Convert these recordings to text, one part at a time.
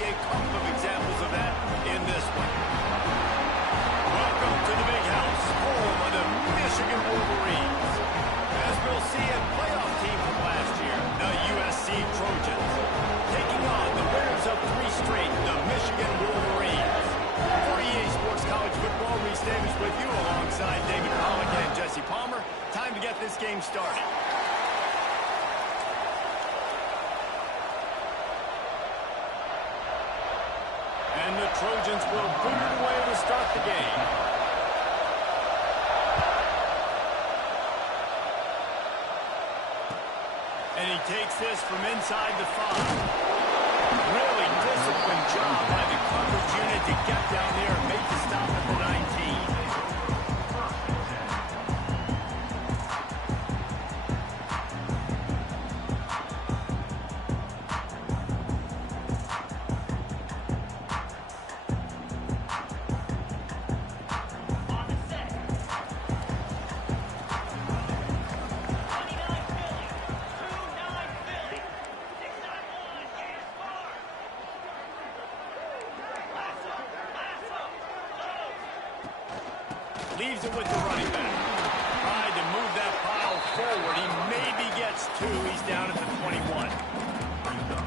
see a couple of examples of that in this one. Welcome to the big house, home of the Michigan Wolverines. As we'll see, a playoff team from last year, the USC Trojans, taking on the winners of 3 straight, the Michigan Wolverines. For EA Sports College Football, Reese Davis with you alongside David Pollock and Jesse Palmer. Time to get this game started. And the Trojans will boot it away to start the game. And he takes this from inside the 5. Really disciplined job by the coverage unit to get down there and make the stop at the 19. Leaves it with the running back. Tried to move that pile forward. He maybe gets 2. He's down at the 21.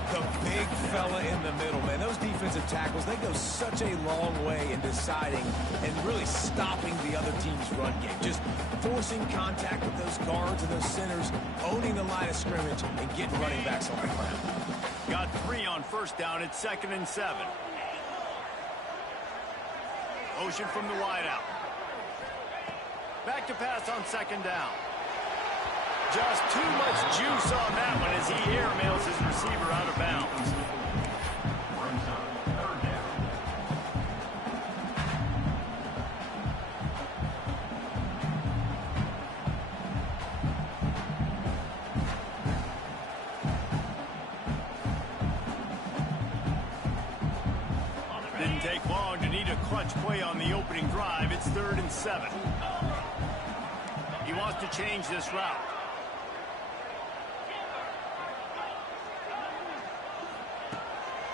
The big fella in the middle, man. Those defensive tackles, they go such a long way in deciding and really stopping the other team's run game. Just forcing contact with those guards and those centers, owning the line of scrimmage, and getting running backs on the ground. Got 3 on first down. It's 2nd and 7. Motion from the wideout. Back to pass on 2nd down. Just too much juice on that one as he airmails his receiver out of bounds. Didn't take long to need a clutch play on the opening drive. It's 3rd and 7. He wants to change this route.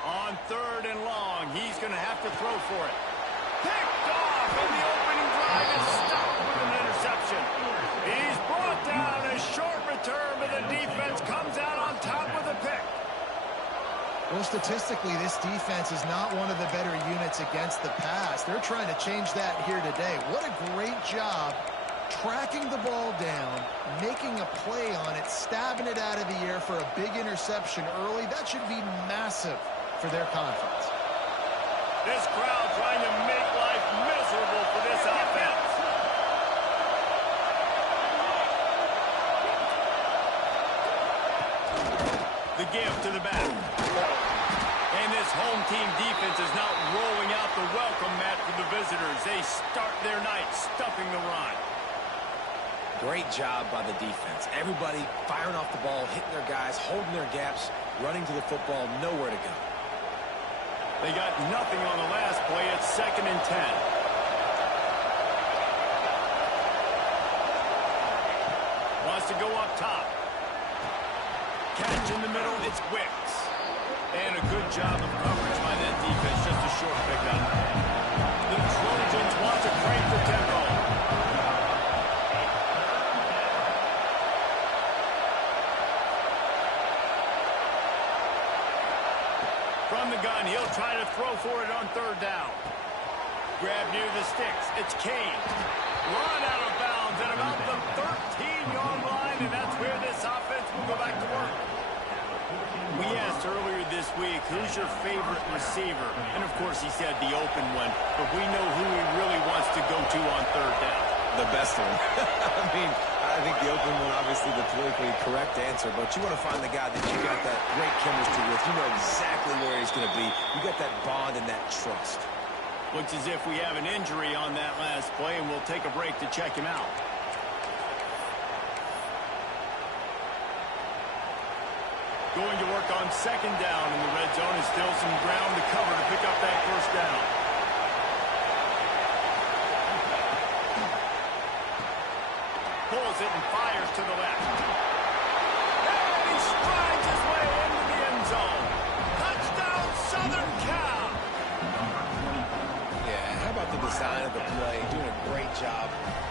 On 3rd and long, he's going to have to throw for it. Picked off, and the opening drive is stopped with an interception. He's brought down a short return, but the defense comes out on top with a pick. Well, statistically, this defense is not one of the better units against the pass. They're trying to change that here today. What a great job tracking the ball down, making a play on it, stabbing it out of the air for a big interception early. That should be massive for their conference. This crowd trying to make life miserable for this offense. The give to the back. And this home team defense is now rolling out the welcome mat for the visitors. They start their night stuffing the run. Great job by the defense. Everybody firing off the ball, hitting their guys, holding their gaps, running to the football, nowhere to go. They got nothing on the last play. It's 2nd and 10. Wants to go up top. Catch in the middle, it's Wicks. And a good job of coverage by that defense, just a short pickup. The Trojans want to crank the tempo. From the gun, he'll try to throw for it on 3rd down. Grab near the sticks. It's Kane. Run out of bounds at about the 13-yard line, and that's where this offense will go back to work. We asked earlier this week, who's your favorite receiver? And, of course, he said the open one, but we know who he really wants to go to on 3rd down. The best one. I mean, I think the open one, obviously the politically correct answer, but you want to find the guy that you got that great chemistry with. You know exactly where he's going to be. You got that bond and that trust. Looks as if we have an injury on that last play, and we'll take a break to check him out. Going to work on 2nd down in the red zone. Is still some ground to cover to pick up that 1st down. Pulls it and fires to the left. And he strides his way into the end zone. Touchdown, Southern Cal!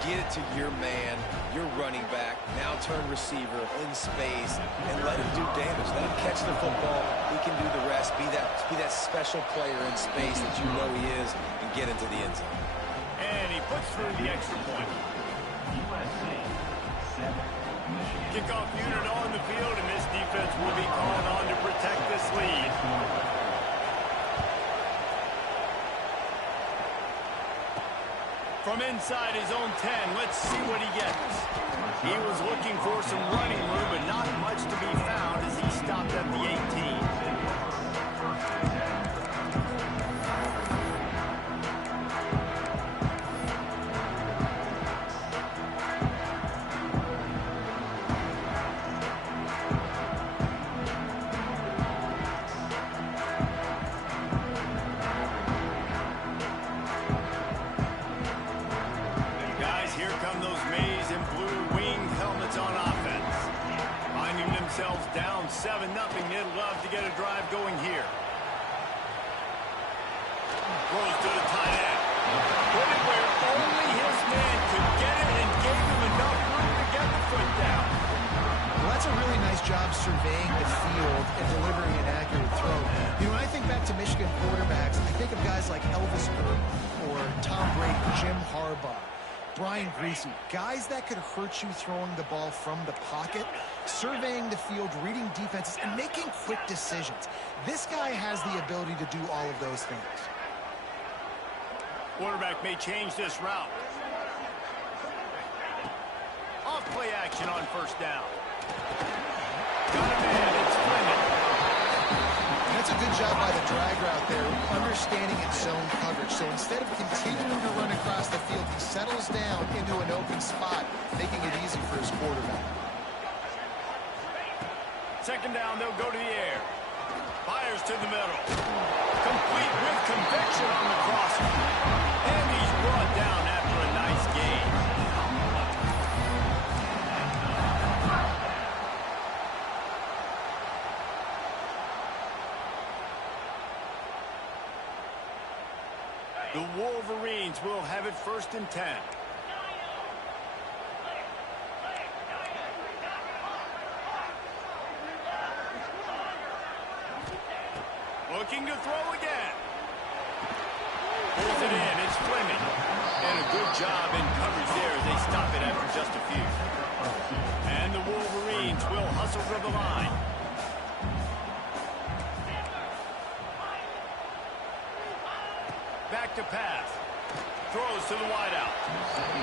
get it to your man, your running back, now turn receiver in space, and let him do damage. Let him catch the football. He can do the rest. Be that special player in space that you know he is, and get into the end zone. And he puts through the extra point. Kickoff unit on the field, and this defense will be called on to protect this lead. From inside his own 10, let's see what he gets. He was looking for some running room, but not much to be found as he stopped at the 18. Down 7-0. They'd love to get a drive going here. Throws to the tight end. Put it where only his man could get it and gave him enough room to get the foot down. Well, that's a really nice job surveying the field and delivering an accurate throw. You know, when I think back to Michigan quarterbacks, I think of guys like Elvis Burke or Tom Brady, Jim Harbaugh, Brian Greasy, guys that could hurt you throwing the ball from the pocket, surveying the field, reading defenses, and making quick decisions. This guy has the ability to do all of those things. Quarterback may change this route. Off play action on first down. Got a man, it's Fleming. That's a good job by the drag route there, understanding its zone coverage. So instead of continuing to run across the field, he settles down into an open spot, making it easy for his quarterback. Second down, they'll go to the air. Fires to the middle. Complete with conviction on the crossing. And he's brought down after a nice gain. The Wolverines will have it 1st and 10. Looking to throw again. Pulls it in. It's Fleming. And a good job in coverage there as they stop it after just a few. And the Wolverines will hustle for the line. Back to pass. Throws to the wideout.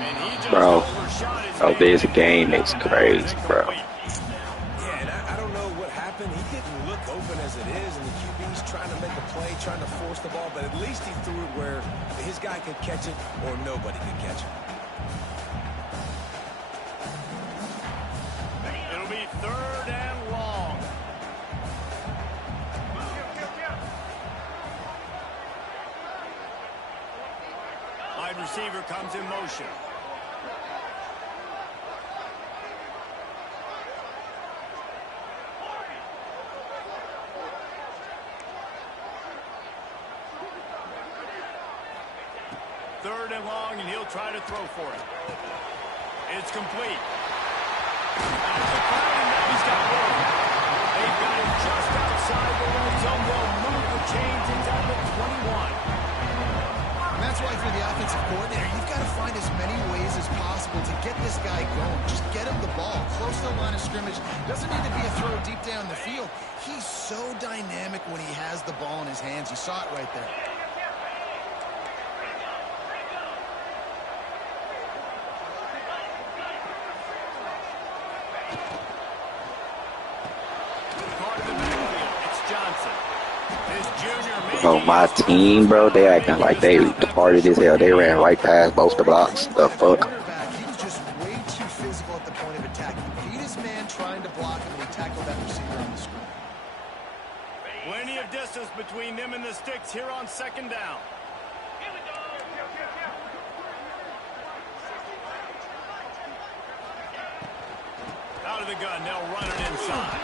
And he just overshot his man. This game is crazy, bro. Yeah, and I don't know what happened. He didn't look open as it is, and the QB's trying to make a play, trying to force the ball, but at least he threw it where his guy could catch it or nobody could catch it. It'll be 3rd and long. Wide receiver comes in motion. Third and long, and he'll try to throw for it. It's complete. Out the crowd, and now he's got room. They've got it just outside the red zone. They'll move the chains inside the 21. And that's why for the offensive coordinator, you've got to find as many ways as possible to get this guy going. Just get him the ball close to the line of scrimmage. Doesn't need to be a throw deep down the field. He's so dynamic when he has the ball in his hands. You saw it right there. Bro, my team, bro, they acting like they retarded as hell. They ran right past both the blocks. The fuck? He was just way too physical at the point of attack. He beat his man trying to block him, and he tackled that receiver on the screen. Plenty of distance between them and the sticks here on 2nd down. Out of the gun, they'll run it inside.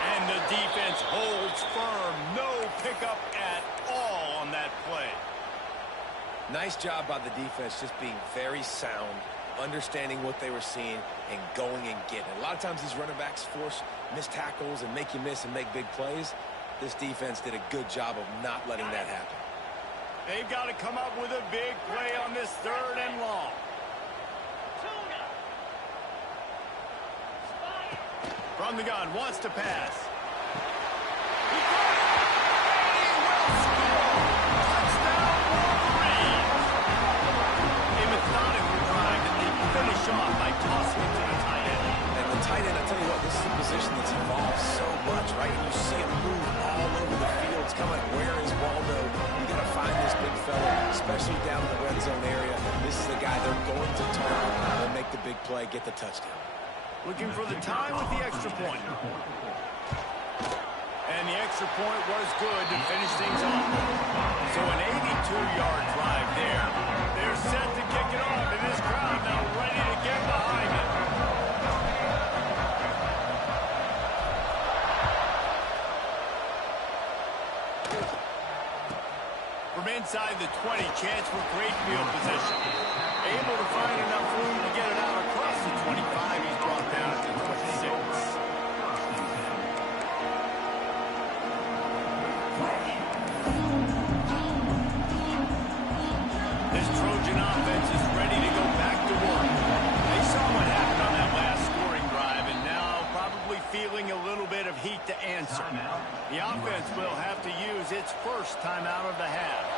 And the defense holds firm. No pickup at all on that play. Nice job by the defense, just being very sound, understanding what they were seeing and going and getting it. A lot of times these running backs force missed tackles and make you miss and make big plays. This defense did a good job of not letting that happen. They've got to come up with a big play on this 3rd and long. From the gun, wants to pass. He got it! He will score! Touchdown, Wolverine! A methodical drive that they finish off by tossing it to the tight end. And the tight end, I tell you what, this is a position that's evolved so much, right? And you see him move all over the field. It's kind of like, where is Waldo? You got to find this big fella, especially down in the red zone area. This is the guy they're going to target and make the big play, get the touchdown. Looking for the tie with the extra point. And the extra point was good to finish things off. So an 82-yard drive there. They're set to kick it off, and this crowd now ready to get behind it. From inside the 20, chance for great field position. Able to find enough room to get it out across the 25. He's brought down to 26. This Trojan offense is ready to go back to work. They saw what happened on that last scoring drive, and now probably feeling a little bit of heat to answer. The offense will have to use its first timeout of the half.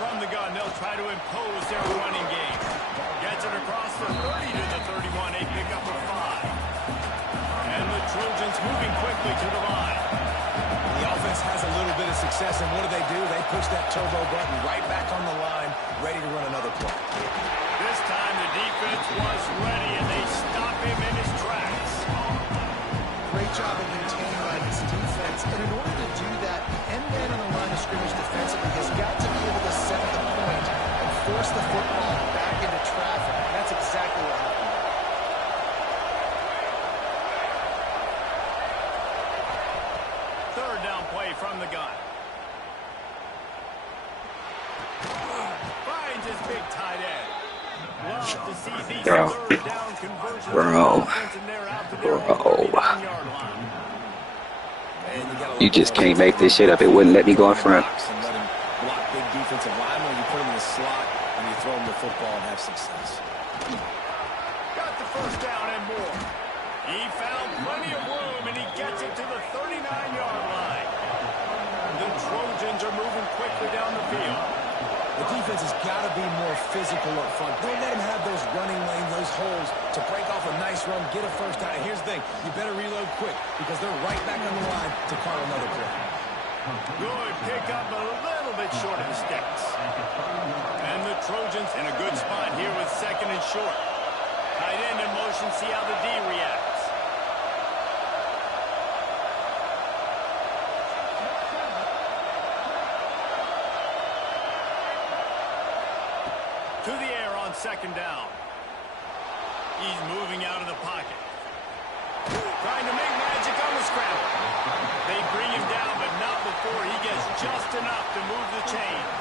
From the gun, they'll try to impose their running game. Gets it across the 30 to the 31, a pickup of 5. And the Trojans moving quickly to the line. The offense has a little bit of success, and what do? They push that turbo button right back on the line, ready to run another play. This time the defense was ready, and they stop him in his tracks. Great job of containing by this defense. And in order to do that, the end man on the line of scrimmage defensively has got to be able to set the point and force the football back into traffic. And that's exactly what happened. Third down play from the gun. Finds his big tight end. Love to see these third down conversions. You just can't make this shit up. It wouldn't let me go in front. And let him block big defensive linemen. You put him in the slot, and you throw him the football and have success. Got the first down and more. He found plenty of room, and he gets it to the 39-yard line. The Trojans are moving quickly down the field. The defense has got to be more physical up front. Don't let them have those running lanes, those holes to break off a nice run, get a first down. And here's the thing, you better reload quick because they're right back on the line to call another play. Good pick up, a little bit short of the sticks. And the Trojans in a good spot here with second and short. Tight end in motion, see how the D reacts. To the air on second down. He's moving out of the pocket. Trying to make magic on the scramble. They bring him down, but not before he gets just enough to move the chains.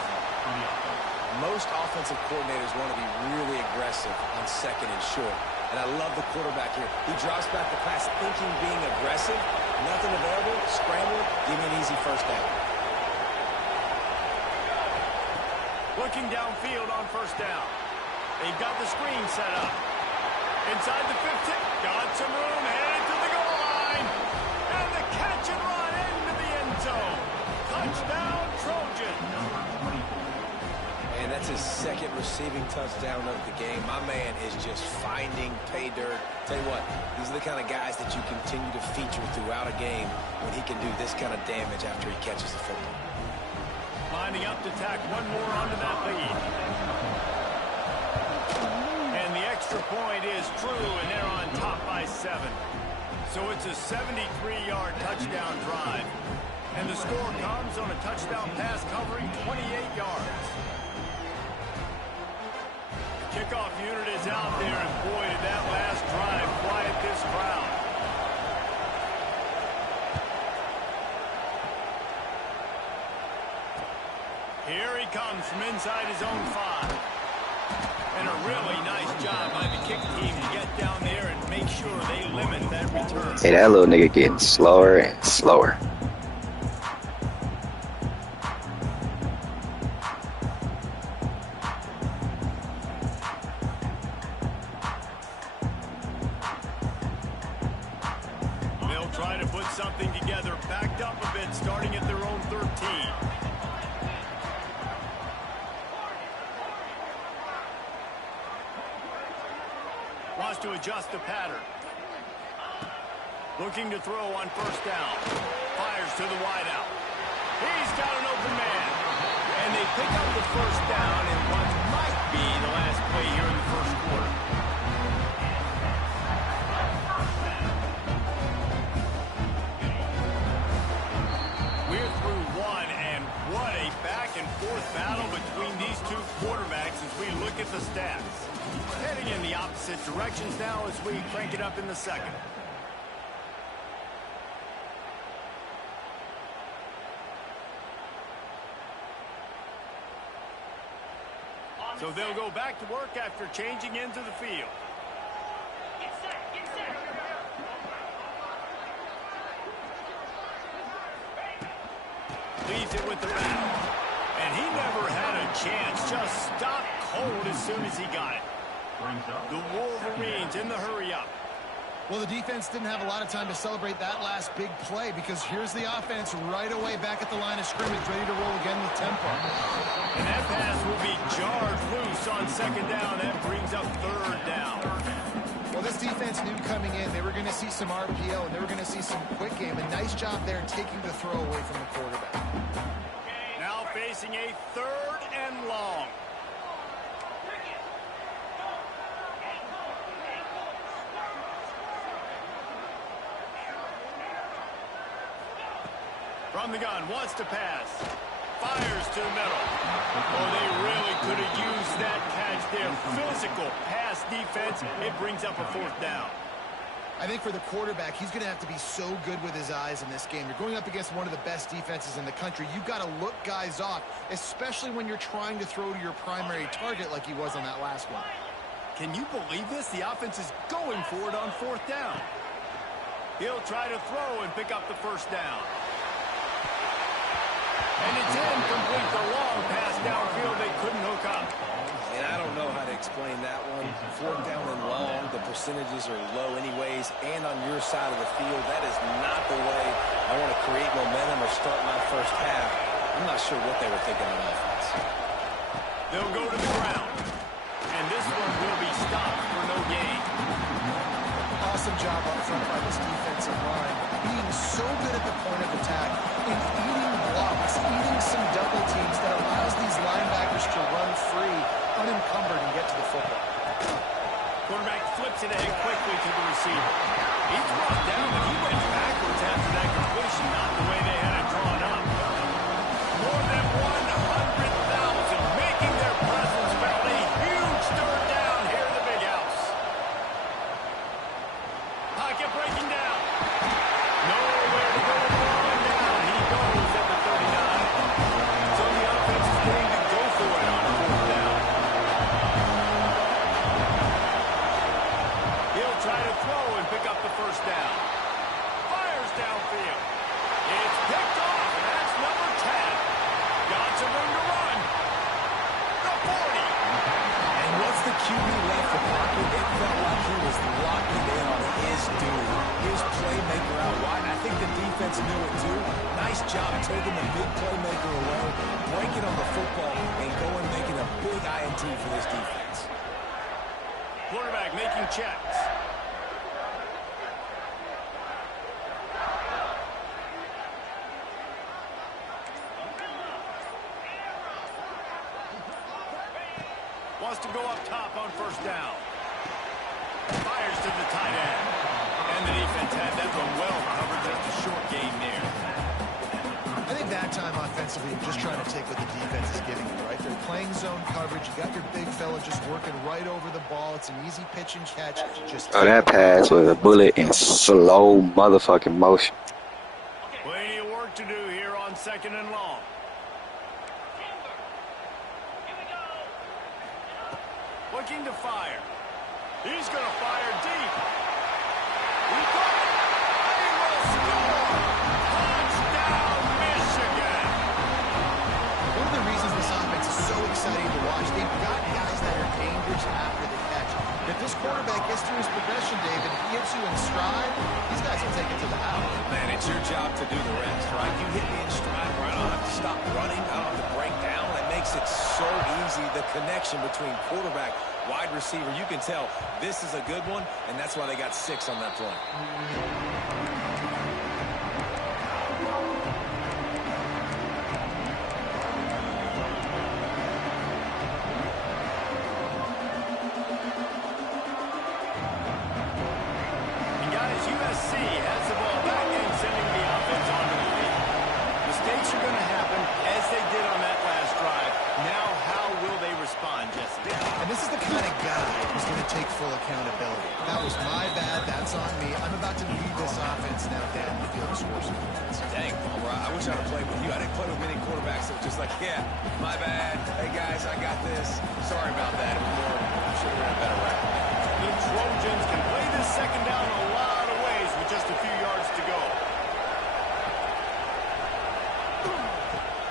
Most offensive coordinators want to be really aggressive on second and short. And I love the quarterback here. He drops back the pass thinking being aggressive. Nothing available. Scramble. Give me an easy first down. Looking downfield on first down. They've got the screen set up. Inside the 15. Got some room. Headed to the goal line. And the catch and run into the end zone. Touchdown, Trojan. And that's his second receiving touchdown of the game. My man is just finding pay dirt. Tell you what, these are the kind of guys that you continue to feature throughout a game when he can do this kind of damage after he catches the football. Lining up to tack one more onto that lead. And the extra point is true, and they're on top by 7. So it's a 73-yard touchdown drive. And the score comes on a touchdown pass covering 28 yards. The kickoff unit is out there, and boy, did that last drive quiet this crowd. Here he comes from inside his own 5. And a really nice job by the kick team to get down there and make sure they limit that return. Hey, that little nigga getting slower and slower. They'll try to put something together, backed up a bit, starting at their own 13. Wants to adjust the pattern. Looking to throw on first down. Fires to the wideout. He's got an open man. And they pick up the first down in what might be the last play here in the first quarter. We're through one, and what a back-and-forth battle between these two quarterbacks as we look at the stats. Heading in the opposite directions now as we crank it up in the second. So they'll go back to work after changing into the field. Leaves it with the back. And he never had a chance. Just stopped cold as soon as he got it. The Wolverines in the hurry up. Well, the defense didn't have a lot of time to celebrate that last big play because here's the offense right away back at the line of scrimmage, ready to roll again with tempo. And that pass will be jarred loose on second down. That brings up third down. Well, this defense knew coming in they were going to see some RPO and they were going to see some quick game. A nice job there taking the throw away from the quarterback. Now facing a third and long. From the gun, wants to pass. Fires to the middle. Oh, they really could have used that catch there. Physical pass defense. It brings up a fourth down. I think for the quarterback, he's going to have to be so good with his eyes in this game. You're going up against one of the best defenses in the country. You've got to look guys off, especially when you're trying to throw to your primary target like he was on that last one. Can you believe this? The offense is going for it on fourth down. He'll try to throw and pick up the first down. And it's incomplete. The long pass downfield they couldn't hook up. And I don't know how to explain that one. Fourth down and long, the percentages are low anyways. And on your side of the field, that is not the way I want to create momentum or start my first half. I'm not sure what they were thinking on offense. They'll go to the ground. And this one will be stopped for no gain. Awesome job up front by this defensive line. Being so good at the point of attack and eating blocks, eating some double teams that allows these linebackers to run free, unencumbered, and get to the football. Quarterback flips it ahead quickly to the receiver. He's brought down, but he went backwards after that completion, not the way they had it drawn up. More than 100,000 making their presence felt. A huge third down here in the big house. Pocket breaking down. Nowhere to go throwing down. He goes at the 39. So the offense is going to go for it on fourth down. He'll try to throw and pick up the first down. Fires downfield. It's picked off. That's number 10. Got some room to run. The 40. And once the QB left the pocket, it felt like he was locking in on his dude, his playmaker out wide. I think the defense knew it too. Nice job taking the big playmaker away, breaking on the football, and going making a big INT for this defense. Quarterback making checks. Wants to go up top on first down. Fires to the tight end. And the defense had that one well covered. Just a short gain there. I think that time offensively, you're just trying to take what the defense is giving you, right? They're playing zone coverage. You got your big fella just working right over the ball. It's an easy pitch and catch. Just Oh, that pass was a bullet in slow motherfucking motion. Plenty of work to do here on second and long. looking to fire. He's going to fire deep. He got it. He will score. Touchdown, Michigan. One of the reasons this offense is so exciting to watch, they've got guys that are dangerous after the catch. If this quarterback gets through his progression, David, he hits you in stride, these guys will take it to the house. Man, it's your job to do the rest, right? You hit me in stride where I don't have to stop running, I don't have to break down. It makes it so easy, the connection between quarterback, wide receiver. You can tell this is a good one, and that's why they got 6 on that play. USC has the ball back and sending the offense onto the field. Mistakes are going to happen as they did on that last drive. Now, how will they respond, Jesse? And this is the kind of guy who's going to take full accountability. That was my bad. That's on me. I'm about to lead this offense now down the field and score some points. Dang, Palmer, I wish I would have played with you. I didn't play with many quarterbacks that were just like, yeah, my bad. Hey, guys, I got this. Sorry about that. It was more, I'm sure we're in a better way. The Trojans can play this second down a lot of ways with just a few yards to go.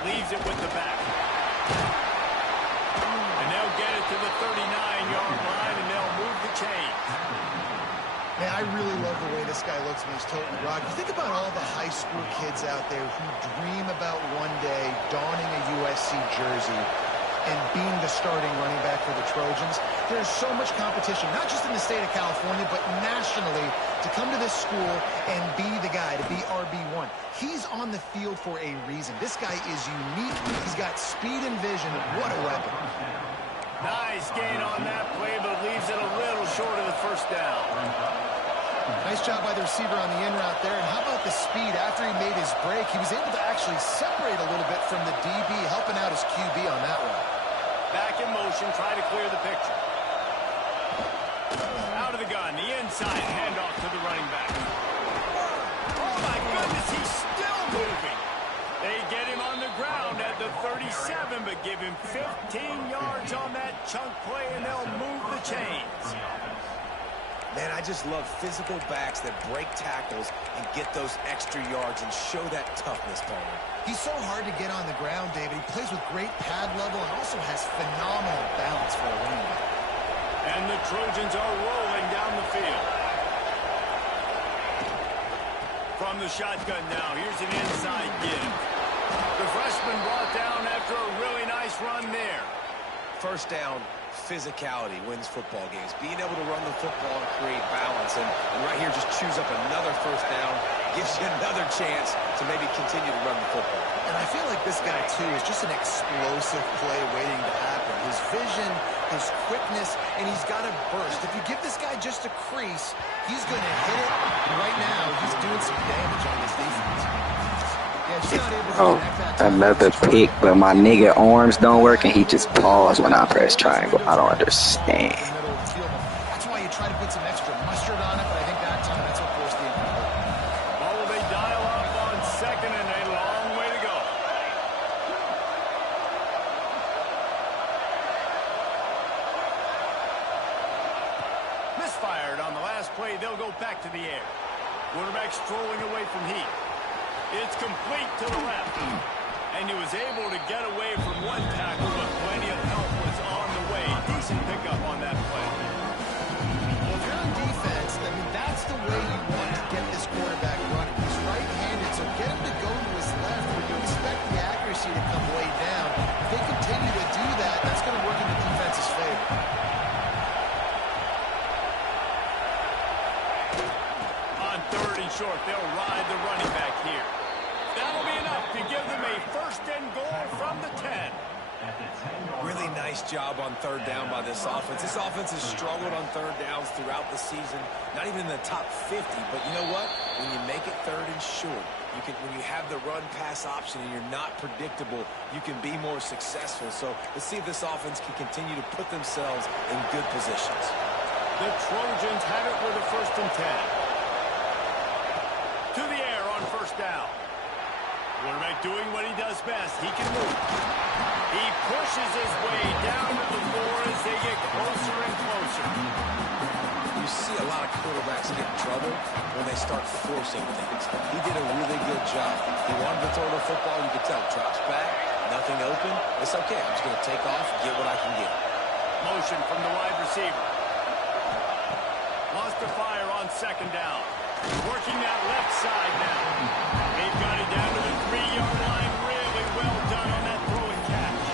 Leaves it with the back. And they'll get it to the 39-yard line, and they'll move the chains. Man, I really love the way this guy looks when he's toting the rock. You think about all the high school kids out there who dream about one day donning a USC jersey and being the starting running back for the Trojans. There's so much competition, not just in the state of California, but nationally, to come to this school and be the guy, to be RB1. He's on the field for a reason. This guy is unique. He's got speed and vision. What a weapon. Nice gain on that play, but leaves it a little short of the first down. Nice job by the receiver on the in route there. And how about the speed after he made his break? He was able to actually separate a little bit from the DB, helping out his QB on that one. Back in motion, try to clear the picture. Out of the gun, the inside handoff to the running back. Oh my goodness, he's still moving. They get him on the ground at the 37, but give him 15 yards on that chunk play, and they'll move the chains. Man, I just love physical backs that break tackles and get those extra yards and show that toughness, Palmer. He's so hard to get on the ground, David. He plays with great pad level and also has phenomenal balance for a running back. And the Trojans are rolling down the field. From the shotgun now, here's an inside give. The freshman brought down after a really nice run there. First down, physicality wins football games. Being able to run the football and create balance. And right here, just choose up another first down. Gives you another chance to maybe continue to run the football. And I feel like this guy, too, is just an explosive play waiting to happen. His vision, his quickness, and he's got a burst. If you give this guy just a crease, he's going to hit it. And right now, he's doing some damage on this defense. Yeah, just not able to connect that time. Another pick, but my nigga arms don't work, and he just paused when I press triangle. I don't understand. That's why you try to put some extra mustard on it, but I think that time that's what forced the incomplete. Oh, they dial up on second, and a long way to go. Misfired on the last play. They'll go back to the air. Quarterback strolling away from heat. It's complete to the left. And he was able to get away from one tackle, but plenty of help was on the way. Decent pickup on that play. Well, if you're on defense, I mean, that's the way you want to get this quarterback running. He's right-handed, so get him to go to his left where you expect the accuracy to come way down. If they continue to do that, that's going to work in the defense's favor. On third and short, they'll ride the running back here. That'll be enough to give them a first and goal from the 10. Really nice job on third down by this offense. This offense has struggled on third downs throughout the season. Not even in the top 50, but you know what? When you make it third and short, when you have the run-pass option and you're not predictable, you can be more successful. So let's see if this offense can continue to put themselves in good positions. The Trojans have it with a first and 10. To the air on first down. Quarterback doing what he does best. He can move. He pushes his way down to the floor as they get closer and closer. You see a lot of quarterbacks get in trouble when they start forcing things. He did a really good job. He wanted to throw the football. You could tell. Drops back. Nothing open. It's okay. I'm just going to take off, get what I can get. Motion from the wide receiver. Wants to fire on second down. Working that left side now. They've got it down to the 3-yard line. Really well done on that throw and catch.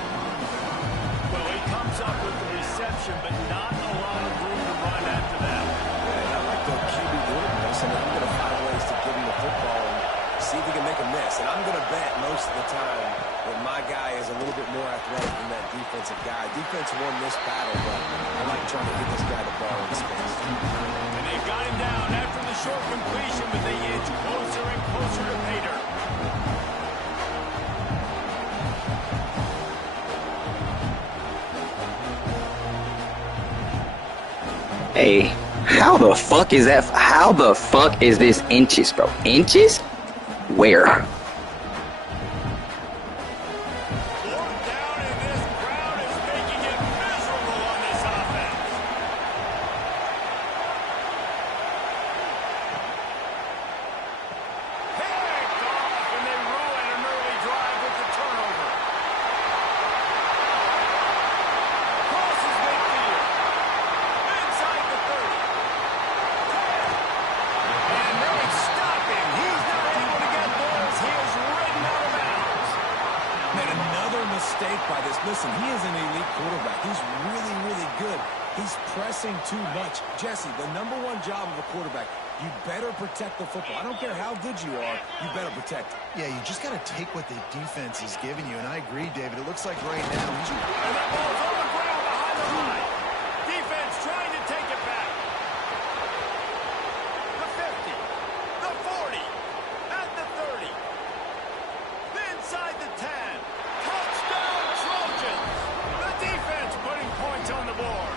Well, he comes up with the reception, but not a lot of room to run after that. Yeah, I like the QB wilderness, and I'm going to find ways to give him the football and see if he can make a miss. And I'm going to bet most of the time that my guy is a little bit more athletic than that defensive guy. Defense won this battle, but I like trying to get this guy the ball in space. And they've got him down after the short completion, but they inch closer and closer to pay dirt. Hey, how the fuck is that? How the fuck is this inches, bro? Inches? Where? Fourth down, and this crowd is making it miserable on this offense. Picked off, and they ruin an early drive with the turnover. Crosses midfield. Inside the 30. 10. And they stop him. He's not able to get this. He is ridden out of bounds. And another mistake by this. Listen, he is an elite quarterback. He's really, really good. He's pressing too much. Jesse, the number one job of a quarterback, you better protect the football. I don't care how good you are, you better protect it. Yeah, you just got to take what the defense is giving you, and I agree, David. It looks like right now he's... And that ball's on the ground behind the line. Defense trying to take it back. The 50, the 40, at the 30. Inside the 10. Touchdown Trojans. The defense putting points on the board.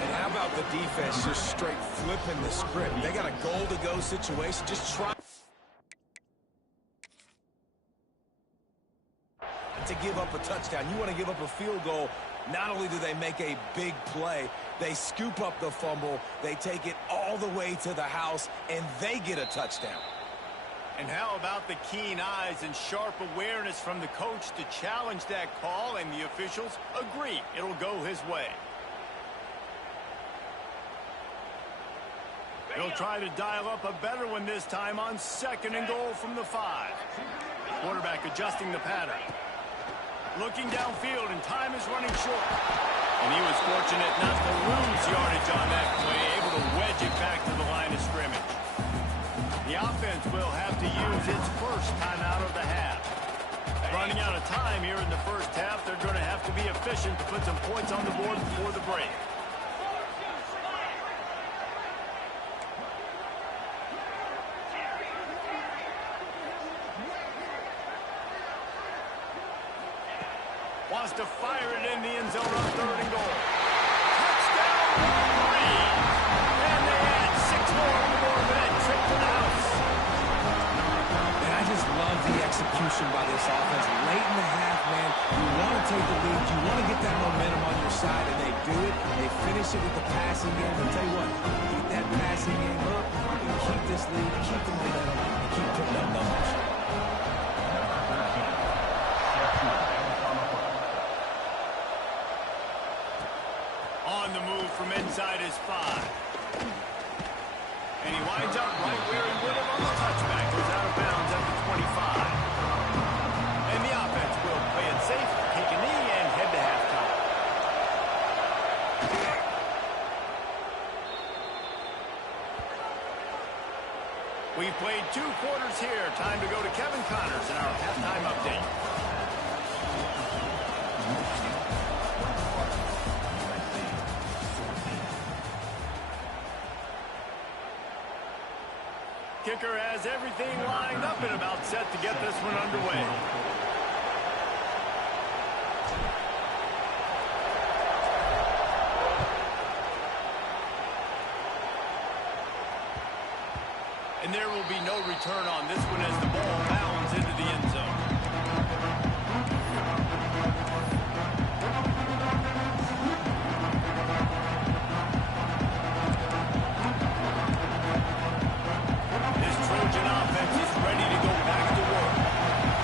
And how about the defense just straight flipping the script? They got a goal-to-go situation. Just try to give up a touchdown. You want to give up a field goal. Not only do they make a big play, they scoop up the fumble, they take it all the way to the house, and they get a touchdown. And how about the keen eyes and sharp awareness from the coach to challenge that call, and the officials agree it'll go his way. He'll try to dial up a better one this time on second and goal from the 5. Quarterback adjusting the pattern. Looking downfield, and time is running short. And he was fortunate not to lose yardage on that play, able to wedge it back to the line of scrimmage. The offense will have to use its first timeout of the half. Running out of time here in the first half, they're going to have to be efficient to put some points on the board before the break. Wants to fire it in the end zone on third and goal. Touchdown, Wolverines! And they add 6 more on the board for that trip to the house. And I just love the execution by this offense. Late in the half, man, you want to take the lead. You want to get that momentum on your side, and they do it. They finish it with the passing game. I'll tell you what, keep that passing game up. You can keep this lead, keep the momentum, and keep putting up numbers. On the move from inside his 5. And he winds up right where he would have on the touchback. Goes out of bounds at the 25. And the offense will play it safe, take a knee, and head to halftime. We've played 2 quarters here. Time to go to Kevin Connors in our halftime update. Kicker has everything lined up and about set to get this one underway. And there will be no return on this one as the ball bounds runs into the end zone. This Trojan offense is ready to go back to work.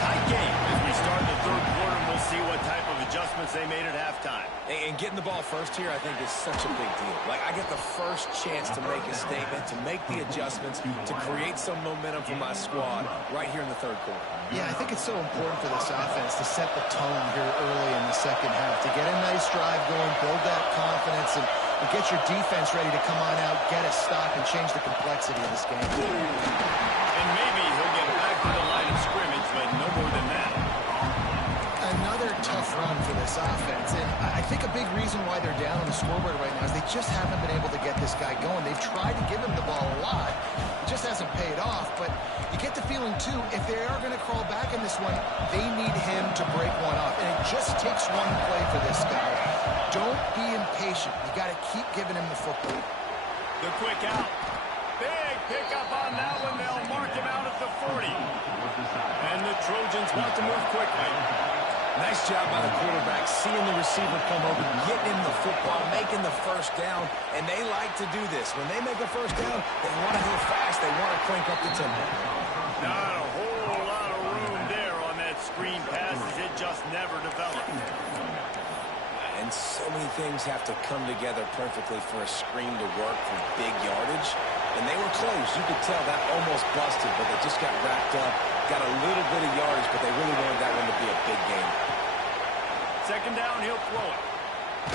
Tight game as we start the third quarter, and we'll see what type of adjustments they made at halftime. And getting the ball first here, I think, is such a big deal. Like, I get the first chance to make a statement, to make the adjustments, to create some momentum for my squad right here in the third quarter. Yeah, I think it's so important for this offense to set the tone here early in the second half, to get a nice drive going, build that confidence, and get your defense ready to come on out, get a stop, and change the complexity of this game. And maybe he'll get back to the line of scrimmage, but no more than that. Another tough run for this offense, and I think a big reason why they're down on the scoreboard right now is they just haven't been able to get this guy going. They've tried to give him the ball a lot. It just hasn't paid off, but you get the feeling, too, if they are going to crawl back in this one, they need him to break one off, and it just takes one play for this guy. Don't be impatient. You got to keep giving him the football. The quick out. Big pickup on that one. They'll mark him out at the 40. And the Trojans want to move quickly. Nice job by the quarterback, seeing the receiver come over, getting him the football, making the first down, and they like to do this. When they make a first down, they want to go fast. They want to crank up the tempo. Not a whole lot of room there on that screen pass as it just never developed. And so many things have to come together perfectly for a screen to work for big yardage. And they were close. You could tell that almost busted, but they just got wrapped up, got a little bit of yardage, but they really wanted that one to be a big game. Second down, he'll throw it.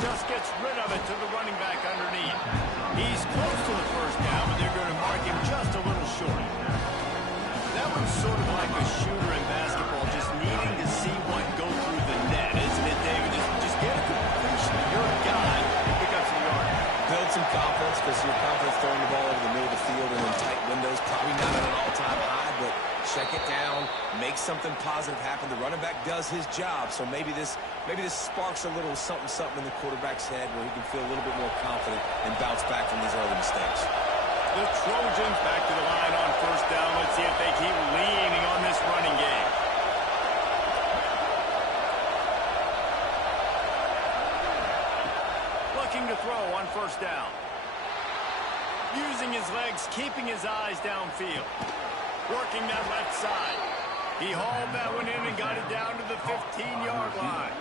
Just gets rid of it to the running back underneath. He's close to the first down, but they're going to mark him just a little short. That one's sort of like a shooter in basketball, just needing to see one go through the net, isn't it, David? Just get a completion. You're a guy. Pick up some yards. Build some confidence, because your confidence throwing the ball over the middle of the field and in tight windows, probably not at an all-time high, but check it down, make something positive happen. The running back does his job, so maybe this sparks a little something in the quarterback's head where he can feel a little bit more confident and bounce back from these early mistakes. The Trojans back to the line on first down. Let's see if they keep leaning on this running game. Looking to throw on first down. Using his legs, keeping his eyes downfield. Working that left side. He hauled that one in and got it down to the 15-yard line.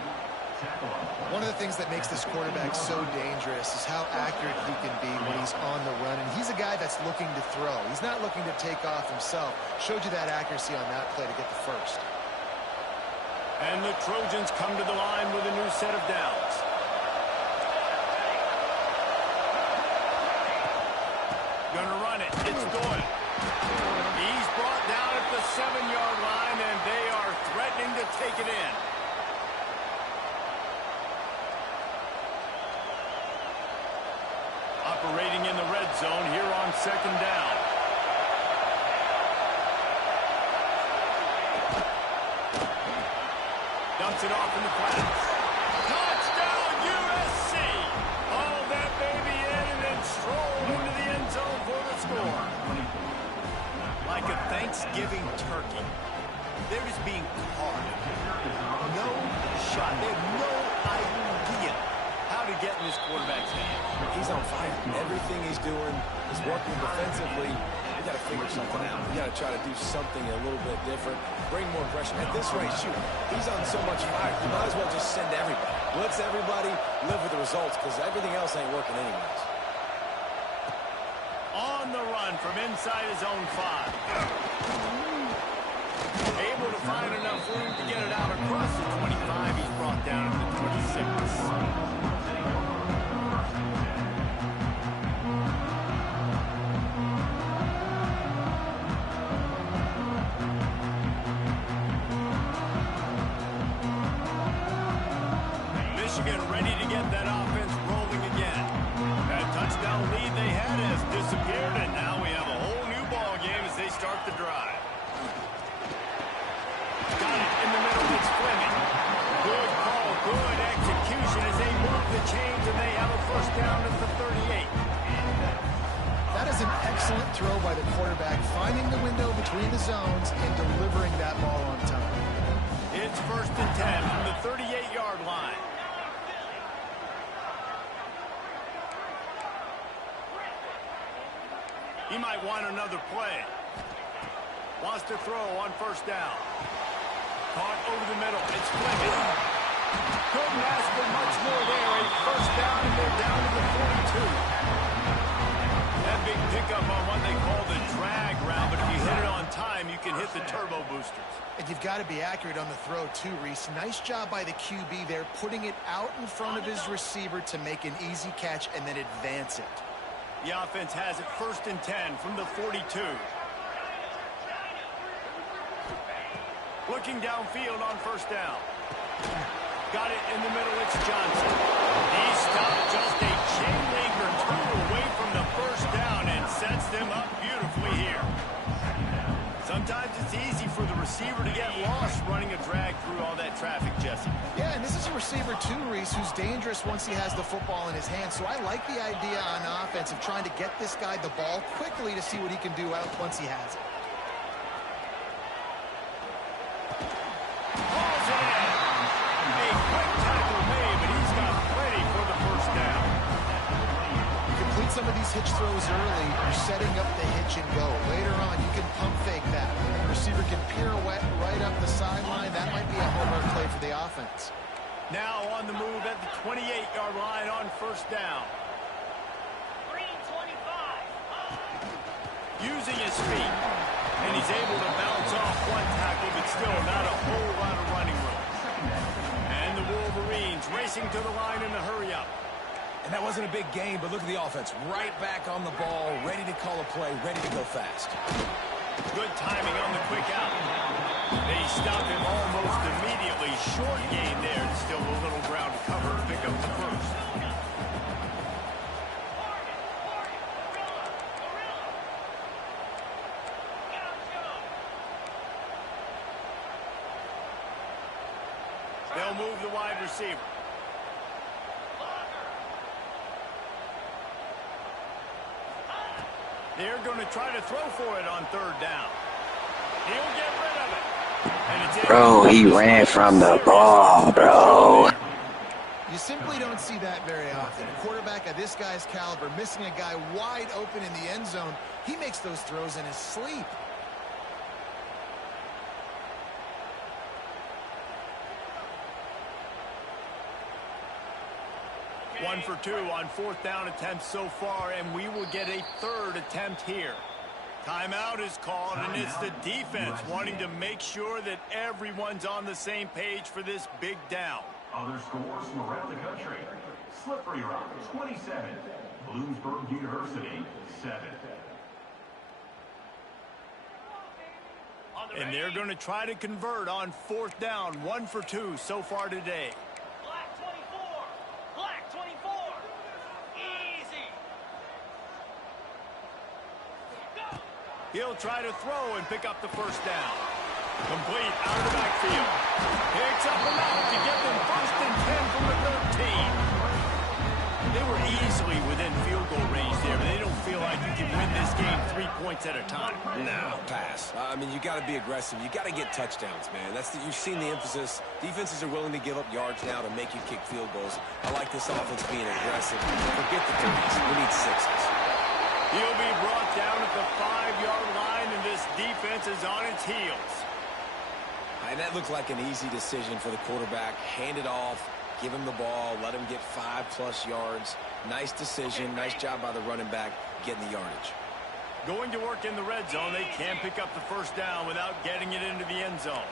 One of the things that makes this quarterback so dangerous is how accurate he can be when he's on the run. And he's a guy that's looking to throw. He's not looking to take off himself. Showed you that accuracy on that play to get the first. And the Trojans come to the line with a new set of downs. Gonna run it. It's Doyle. He's brought down at the 7-yard line, and they are threatening to take it in. Operating in the red zone here on second down. Dumps it off in the flats. Touchdown, USC! Haul that baby in and then stroll into the end zone for the score. Like a Thanksgiving turkey, they're just being carved. No shot. They have no idea how to get in this quarterback's hand. He's on fire. Everything he's doing is working defensively. We got to figure something out. We got to try to do something a little bit different. Bring more pressure. At this rate, shoot, he's on so much fire. You might as well just send everybody. Blitz everybody, live with the results, because everything else ain't working anyways. On the run from inside his own 5. Able to find enough room to get it out across the 25. He's brought down to the 26. Michigan ready to get that offense rolling again. That touchdown lead they had has disappeared, and now we have a whole new ball game as they start the drive. Got it in the middle. It's Fleming. Good call, good execution as they move Excellent throw by the quarterback, finding the window between the zones and delivering that ball on time. It's 1st and 10 from the 38-yard line. He might want another play. Wants to throw on 1st down. Caught over the middle. It's Fleming. Couldn't ask for much more there. A 1st down, and they're down to the 42. That big pickup on what they call the drag route, but if you hit it on time, you can hit the turbo boosters. And you've got to be accurate on the throw too, Reese. Nice job by the QB there, putting it out in front of his receiver to make an easy catch and then advance it. The offense has it 1st and 10 from the 42. Looking downfield on 1st down. Got it in the middle. It's Johnson. He stopped just a chain link or two away from the 1st down and sets them up beautifully here. Sometimes it's easy for the receiver to get lost running a drag through all that traffic, Jesse. Yeah, and this is a receiver too, Reese, who's dangerous once he has the football in his hands. So I like the idea on offense of trying to get this guy the ball quickly to see what he can do out once he has it. Balls it in. A quick tackle made, but he's got plenty for the 1st down. You complete some of these hitch throws early, you're setting up the hitch and go. Later on, you can pump fake that. The receiver can pirouette right up the sideline. That might be a home run play for the offense. Now on the move at the 28-yard line on 1st down. Using his feet. And he's able to bounce off one tackle, but still not a whole lot of running room. And the Wolverines racing to the line in a hurry-up. And that wasn't a big gain, but look at the offense. Right back on the ball, ready to call a play, ready to go fast. Good timing on the quick out. They stop him almost immediately. Short gain there, and still a little ground cover to pick up the 1st. They'll move the wide receiver. They're going to try to throw for it on 3rd down. He'll get rid of it. And it's Bro, he ran from the ball, bro. You simply don't see that very often. A quarterback of this guy's caliber missing a guy wide open in the end zone. He makes those throws in his sleep. One for 2 on 4th down attempts so far, and we will get a 3rd attempt here. Timeout is called, and it's the defense wanting to make sure that everyone's on the same page for this big down. Other scores from around the country. Slippery Rock, 27. Bloomsburg University, 7. And they're going to try to convert on 4th down. 1 for 2 so far today. He'll try to throw and pick up the 1st down. Complete out of the backfield. Picks up enough to get them 1st and 10 from the 13. They were easily within field goal range there, but they don't feel like you can win this game 3 points at a time. No, pass. I mean, you got to be aggressive. You got to get touchdowns, man. You've seen the emphasis. Defenses are willing to give up yards now to make you kick field goals. I like this offense being aggressive. Forget the 30s. We need 6s. He'll be brought down at the 5-yard line, and this defense is on its heels. And that looked like an easy decision for the quarterback. Hand it off, give him the ball, let him get 5+ yards. Nice decision. Nice job by the running back getting the yardage. Going to work in the red zone. They can't pick up the 1st down without getting it into the end zone.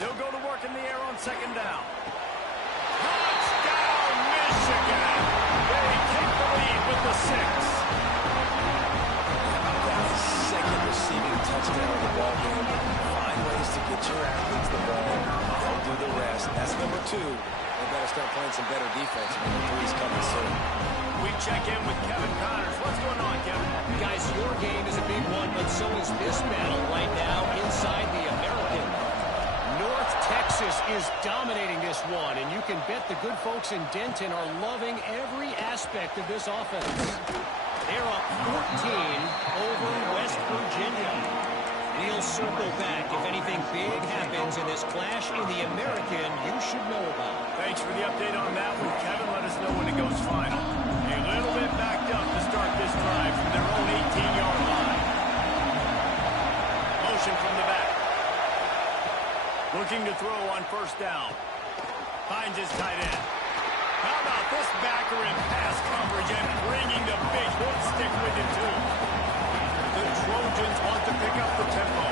They'll go to work in the air on 2nd down. Touchdown, Michigan! They take the lead with the 6. Second receiving touchdown of the ball game. Find ways to get your athletes the ball. They'll do the rest. That's number 2. They better start playing some better defense. Number 3's coming soon. We check in with Kevin Connors. What's going on, Kevin? Guys, your game is a big one, but so is this battle right now inside the American. North Texas is dominating this one, and you can bet the good folks in Denton are loving every aspect aspect of this offense. They're up 14 over West Virginia. We'll circle back if anything big happens in this clash in the American you should know about. Thanks for the update on that one, Kevin. Let us know when it goes final. A little bit backed up to start this drive from their own 18-yard line. Motion from the back. Looking to throw on first down. Finds his tight end. How about this backer in pass coverage and bringing the big hook stick with him, too? The Trojans want to pick up the tempo.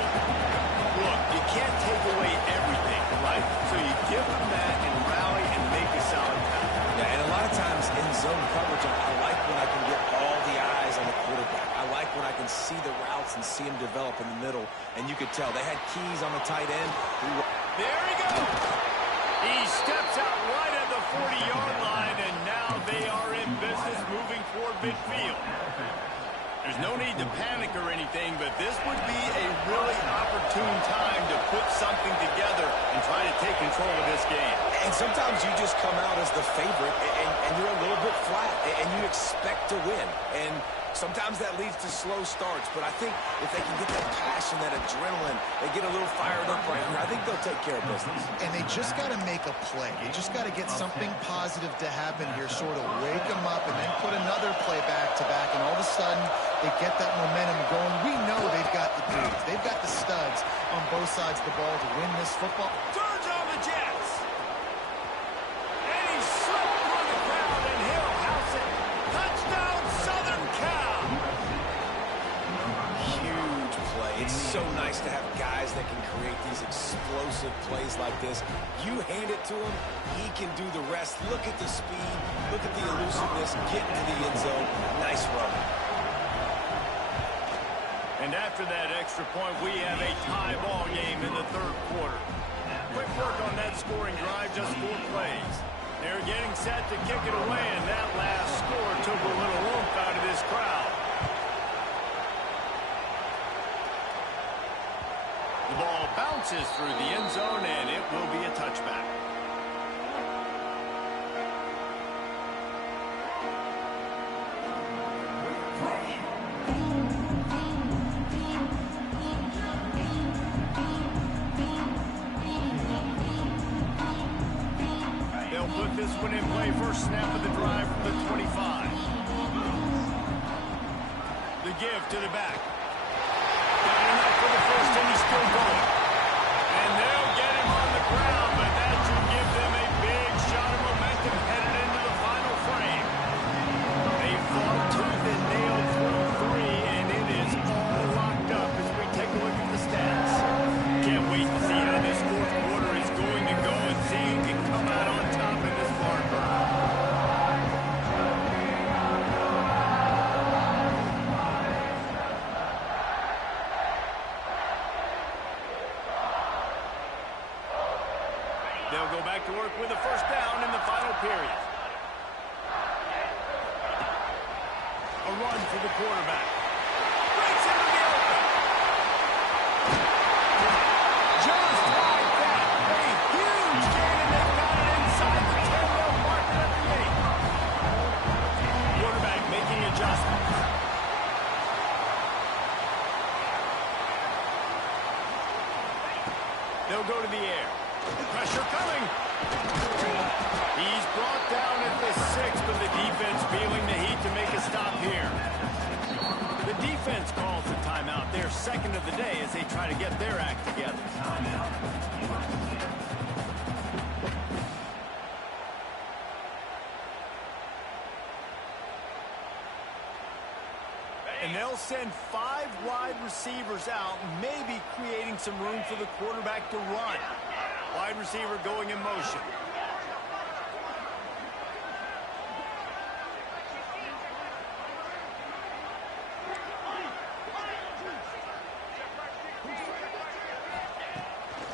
Look, you can't take away everything, right? So you give them that and rally and make a solid pass. Yeah, and a lot of times in zone coverage, I like when I can get all the eyes on the quarterback. I like when I can see the routes and see him develop in the middle. And you could tell they had keys on the tight end. There he goes. He steps out right at the 40-yard line, and now they are in business moving toward midfield. There's no need to panic or anything, but this would be a really opportune time to put something together and try to take control of this game. And sometimes you just come out as the favorite, and you're a little bit flat, and you expect to win. And sometimes that leads to slow starts, but I think if they can get that passion, that adrenaline, they get a little fired up right here, I think they'll take care of business. And they just got to make a play. They just got to get something positive to happen here, sort of wake them up and then put another play back-to-back, and all of a sudden they get that momentum going. We know they've got the dudes. They've got the studs on both sides of the ball to win this football. Turns on the Jets. And he slipped through the crowd, and he'll house it. Touchdown, Southern Cal. Huge play. It's so nice to have guys that can create these explosive plays like this. You hand it to him, he can do the rest. Look at the speed. Look at the elusiveness. Get to the end zone. Nice run. And after that extra point, we have a tie ball game in the third quarter. Quick work on that scoring drive, just 4 plays. They're getting set to kick it away, and that last score took a little oomph out of this crowd. The ball bounces through the end zone, and it will be a touchback. Put this one in play. First snap of the drive from the 25. The give to the back. Got enough for the first, and he's still going. And they'll get him on the ground, but that should give them a big shot of momentum headed into the final frame. They fought tooth and nail through 3, and it is all locked up as we take a look at the stats. Can't wait to see how this fourth quarter is going to go and see who can come out on top in this barn burner. They'll go back to work with a first down in the final period. A run for the quarterback. Breaks into the open. Just like that. A huge gain, and they've got it inside the 10-yard marker at the 8. Quarterback making adjustments. They'll go to the air. Pressure coming. He's brought down at the 6, but the defense feeling the heat to make a stop here. The defense calls the timeout. Their second of the day as they try to get their act together. And they'll send 5 wide receivers out, maybe creating some room for the quarterback to run. Wide receiver going in motion.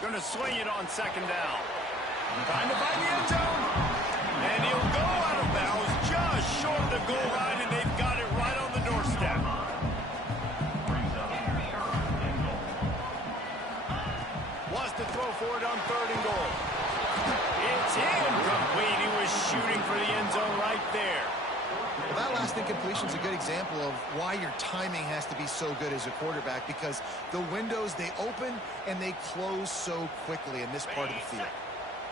Going to swing it on second down. Trying to find the end zone. And he'll go out of bounds just short of the goal line, and they've got it right on the doorstep. Wants to throw for it on 3rd and goal. It's incomplete. He was shooting for the end zone right there. last incompletion is a good example of why your timing has to be so good as a quarterback, because the windows, they open and they close so quickly in this part of the field.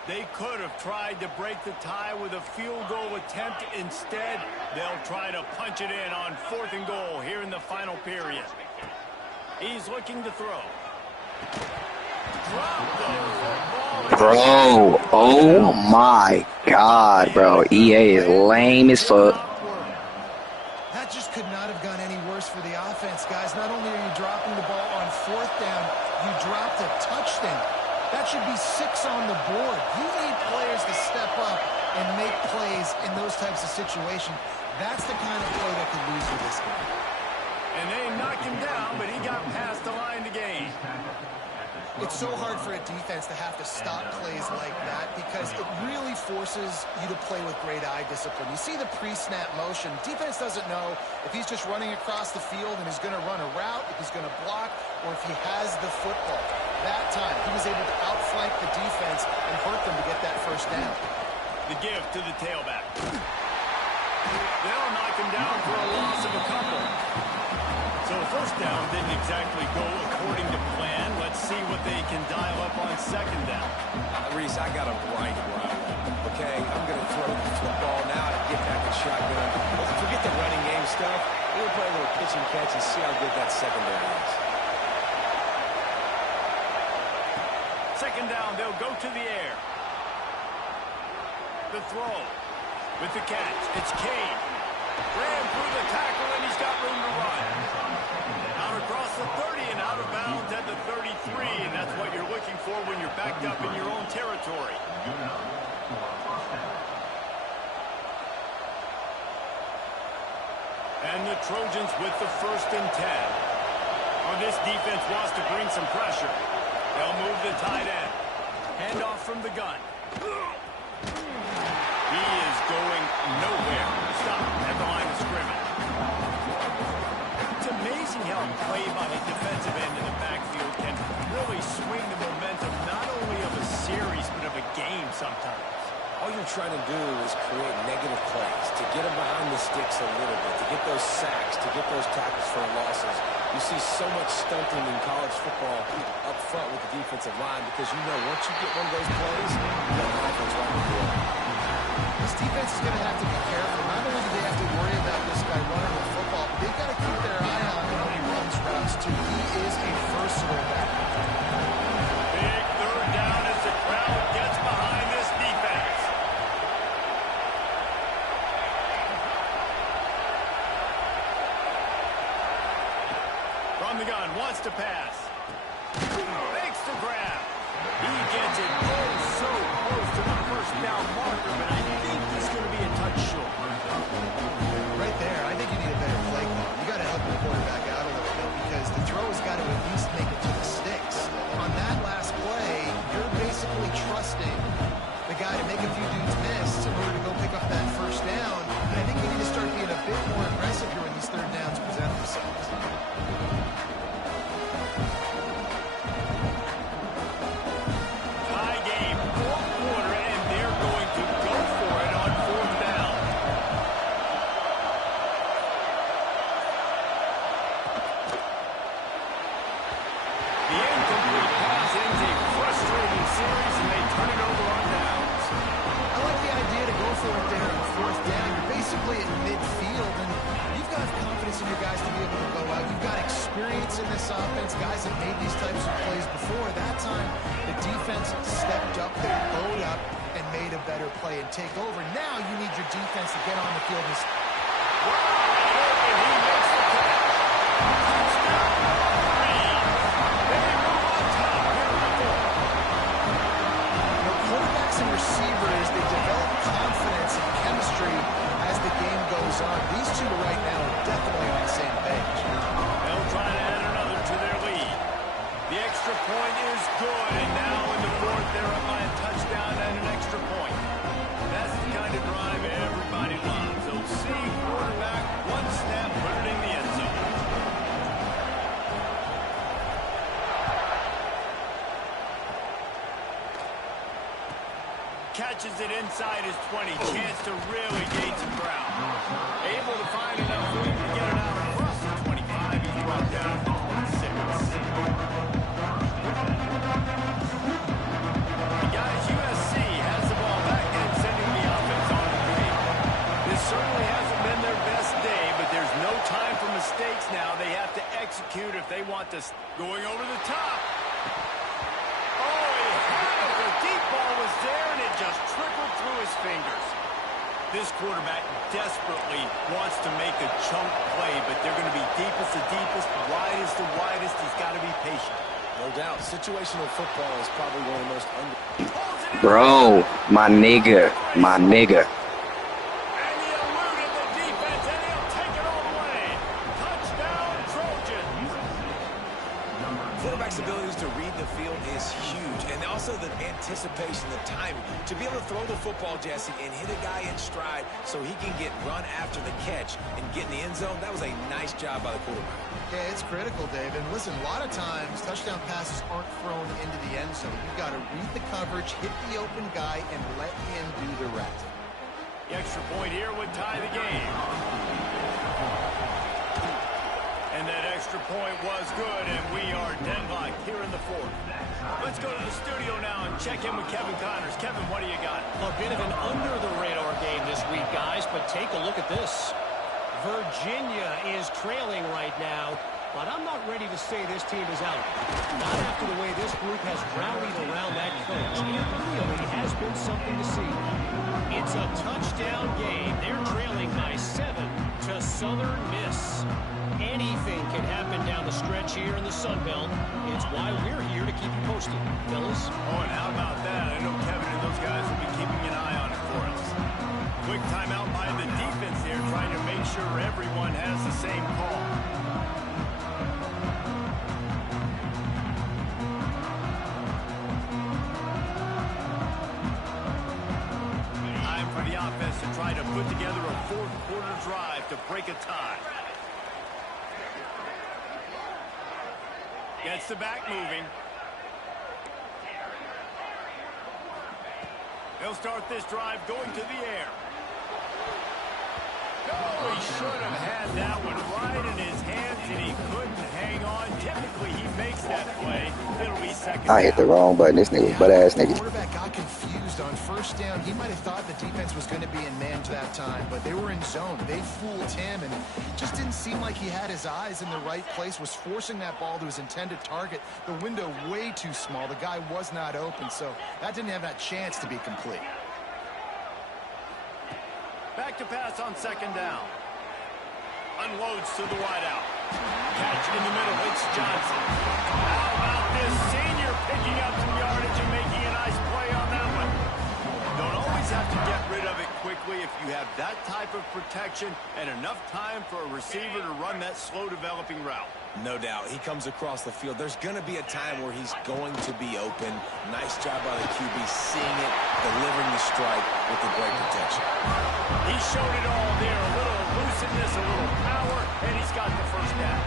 They could have tried to break the tie with a field goal attempt. Instead, they'll try to punch it in on 4th and goal here in the final period. He's looking to throw. Bro, oh my God, bro. EA is lame as fuck. That just could not have gone any worse for the offense, guys. Not only are you dropping the ball on 4th down, you dropped a touchdown. That should be 6 on the board. You need players to step up and make plays in those types of situations. That's the kind of play that could lose you this game. And they knocked him down, but he got past the line to gain. It's so hard for a defense to have to stop plays like that because it really forces you to play with great eye discipline. You see the pre-snap motion. Defense doesn't know if he's just running across the field and is going to run a route, if he's going to block, or if he has the football. That time, he was able to outflank the defense and hurt them to get that first down. The give to the tailback. They'll knock him down for a loss of a couple. So first down didn't exactly go according to plan. Let's see what they can dial up on 2nd down. Reese, I got him right where I want him. Okay, I'm going to throw the football now to get back in shotgun. Forget the running game stuff. We're going to play a little pitch and catch and see how good that secondary is. 2nd down, they'll go to the air. The throw with the catch. It's Kane. Ran through the tackle, and he's got room to run. Out across the 30 and out of bounds at the 33, and that's what you're looking for when you're backed up in your own territory. And the Trojans with the 1st and 10. Oh, this defense wants to bring some pressure. They'll move the tight end. Hand off from the gun. He is going nowhere. Stop at the line of scrimmage. It's amazing how a play by the defensive end in the backfield can really swing the momentum not only of a series but of a game sometimes. All you're trying to do is create negative plays, to get them behind the sticks a little bit, to get those sacks, to get those tackles for losses. You see so much stunting in college football up front with the defensive line because you know once you get one of those plays, you got the offense right on the field. This defense is going to have to be careful. Not only do they have to worry about this guy running the football, but they've got to keep their eye on him when he runs routes too. He is a versatile back. Big 3rd down as the crowd gets behind this defense. From the gun, wants to pass. Makes the grab. He gets it so close to the 1st down marker, but I think he's going to be a touch short. Right there, I think you need a better play call. You got to help the quarterback out a little bit because the throw has got to at least make it to the sticks. On that last play, you're basically trusting the guy to make a few dudes miss in order to go pick up that 1st down. And I think you need to start being a bit more aggressive here when these 3rd downs present themselves. Tie game, 4th quarter, and they're going to go for it on 4th down. The incomplete pass ends a frustrating series, and they turn it over on downs. I like the idea to go for it there on 4th down. You're basically at midfield, and you've got confidence in your guys to be able to go out. You've got experience in this offense. Guys have made these types of plays before. That time, the defense stepped up, they bowed up, and made a better play and take over. Now you need your defense to get on the field and quarterbacks and receivers, they develop confidence and chemistry as the game goes on. These two right now are definitely on the same page. They'll try to add another to their lead. The extra point is good, and now in the 4th, they're up by a touchdown and an extra point. That's the kind of drive everybody loves. So see quarterback, one snap, put it in the end zone. Catches it inside his 20. Chance to really gain some ground. Able to find if they want this. Going over the top. Oh, he had it. The deep ball was there, and it just trickled through his fingers. This quarterback desperately wants to make a chunk play, but they're going to be deepest the deepest, widest the widest. He's got to be patient. No doubt. Situational football is probably one of the most Bro, my nigga, my nigga. And he eluded the defense, and he'll take it all the way. Touchdown, Trojans. Quarterback's abilities to read the field is huge, and also the anticipation, the timing. To be able to throw the football, Jesse, and hit a guy in stride so he can get run after the catch and get in the end zone, that was a nice job by the quarterback. Yeah, it's critical, Dave. And listen, a lot of times, touchdown passes aren't thrown into the end zone. You've got to read the coverage, hit the open guy, and let him do the rest. The extra point here would tie the game. And that extra point was good, and we are deadlocked here in the fourth. Let's go to the studio now and check in with Kevin Connors. Kevin, what do you got? A bit of an under-the-radar game this week, guys, but take a look at this. Virginia is trailing right now, but I'm not ready to say this team is out. Not after the way this group has rallied around that coach. It really has been something to see. It's a touchdown game. They're trailing by 7 to Southern Miss. Anything can happen down the stretch here in the Sun Belt. It's why we're here to keep you posted, fellas. Oh, and how about that? I know Kevin and those guys will be keeping an eye on it for us. Quick timeout by the defense here, trying to make sure everyone has the same call. Time for the offense to try to put together a fourth-quarter drive to break a tie. Gets the back moving. He'll start this drive going to the air. Oh, he should have had that one right in his hands, and he couldn't hang on. Typically, he makes that play. It'll be second I hit the down. wrong button. This nigga was butt-ass The nigga. quarterback got confused on first down. He might have thought the defense was going to be in man to that time, but they were in zone. They fooled him, and it just didn't seem like he had his eyes in the right place, was forcing that ball to his intended target. The window way too small. The guy was not open, so that didn't have that chance to be complete. Back to pass on second down. Unloads to the wideout. Catch in the middle. It's Johnson. How about this senior picking up some yardage and making a nice play on that one? Don't always have to get rid of it quickly if you have that type of protection and enough time for a receiver to run that slow developing route. No doubt. He comes across the field. There's going to be a time where he's going to be open. Nice job by the QB seeing it, delivering the strike with the great protection. He showed it all there. A little elusiveness, a little power, and he's got the first down.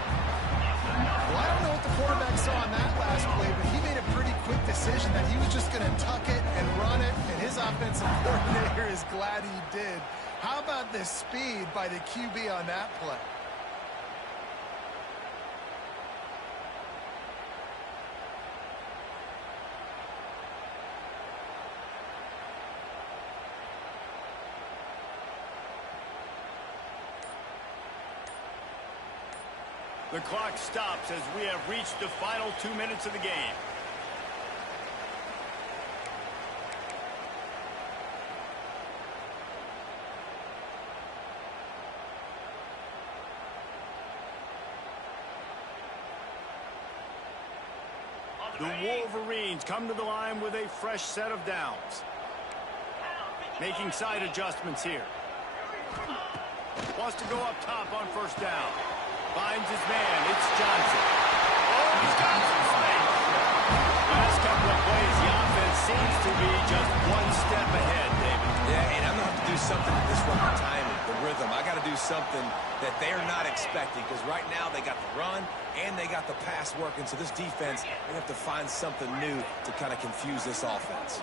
Well, I don't know what the quarterback saw on that last play, but he made a pretty quick decision that he was just going to tuck it and run it, and his offensive coordinator is glad he did. How about the speed by the QB on that play? The clock stops as we have reached the final 2 minutes of the game. The Wolverines come to the line with a fresh set of downs. Making side adjustments here. Wants to go up top on first down. Finds his man. It's Johnson. Oh, he's got some space. Last couple of plays, the offense seems to be just one step ahead, David. Yeah, and I'm going to have to do something to disrupt the timing, the rhythm. I got to do something that they're not expecting, because right now they got the run and they got the pass working. So this defense, they have to find something new to kind of confuse this offense.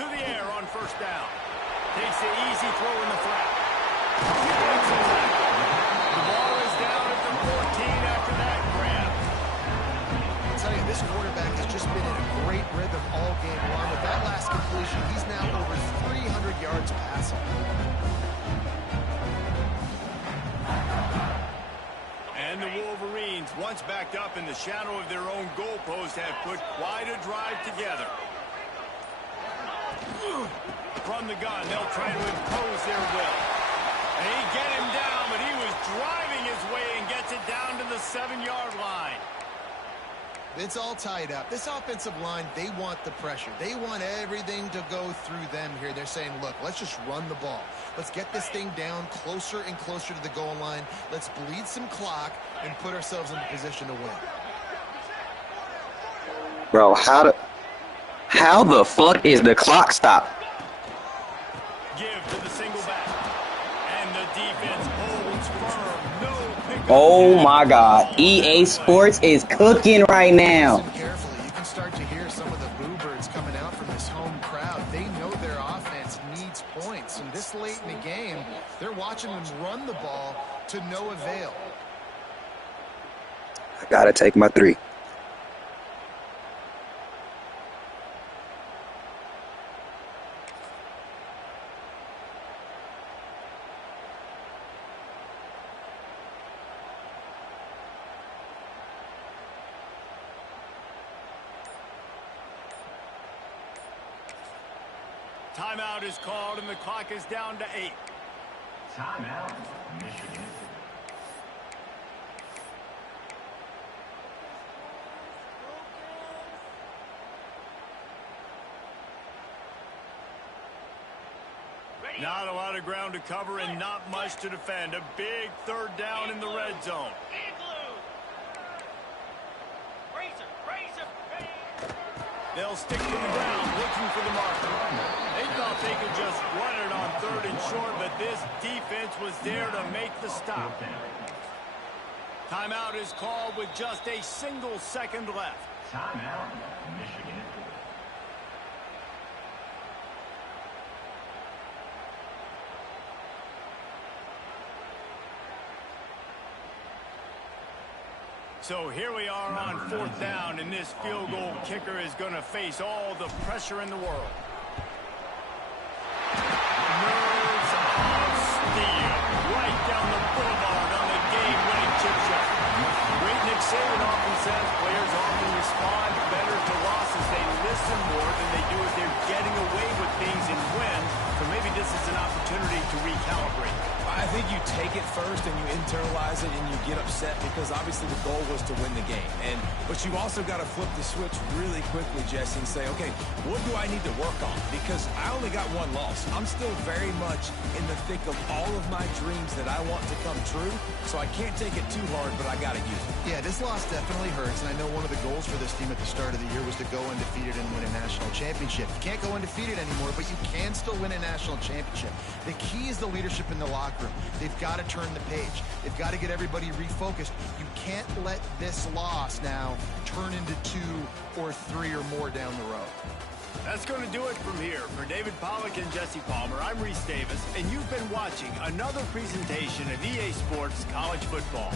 To the air on first down. Takes the easy throw in the flat. He breaks the tackle. The ball is down at the 14 after that grab. I'll tell you, this quarterback has just been in a great rhythm all game long. With that last completion, he's now over 300 yards passing. And the Wolverines once once backed up in the shadow of their own goalpost, have put quite a drive together. From the gun, they'll try to impose their will. And he get him down, but he was driving his way and gets it down to the 7-yard line. It's all tied up. This offensive line, they want the pressure. They want everything to go through them here. They're saying, look, let's just run the ball. Let's get this thing down closer and closer to the goal line. Let's bleed some clock and put ourselves in a position to win. Bro, how the fuck is the clock stopped? Give to the single back. And the defense holds firm. No pickup. Oh my god. EA Sports is cooking right now. Listen carefully. You can start to hear some of the boo birds coming out from this home crowd. They know their offense needs points. And this late in the game, they're watching them run the ball to no avail. I gotta take my 3. Timeout is called, and the clock is down to 8. Timeout, Michigan. Not a lot of ground to cover and not much to defend. A big 3rd down in the red zone. They'll stick to the ground looking for the marker. They thought they could just run it on 3rd and short, but this defense was there to make the stop. Timeout is called with just a single second left. Timeout, Michigan. So here we are on 4th down, and this field goal kicker is going to face all the pressure in the world. Nerves of steel, right down the boulevard on the game-winning chip shot. Great Nick Saban often says players often respond better to losses. They listen more than they do if they're getting away with things and win. So maybe this is an opportunity to recalibrate. I think you take it first and you internalize it and you get upset because obviously the goal was to win the game. But you also got to flip the switch really quickly, Jesse, and say, okay, what do I need to work on? Because I only got 1 loss. I'm still very much in the thick of all of my dreams that I want to come true, so I can't take it too hard, but I got to use it. Yeah, this loss definitely hurts, and I know one of the goals for this team at the start of the year was to go undefeated and win a national championship. You can't go undefeated anymore, but you can still win a national championship. The key is the leadership in the locker room. They've got to turn the page. They've got to get everybody refocused. You can't let this loss now turn into 2 or 3 or more down the road. That's going to do it from here. For David Pollack and Jesse Palmer, I'm Reese Davis, and you've been watching another presentation of EA Sports College Football.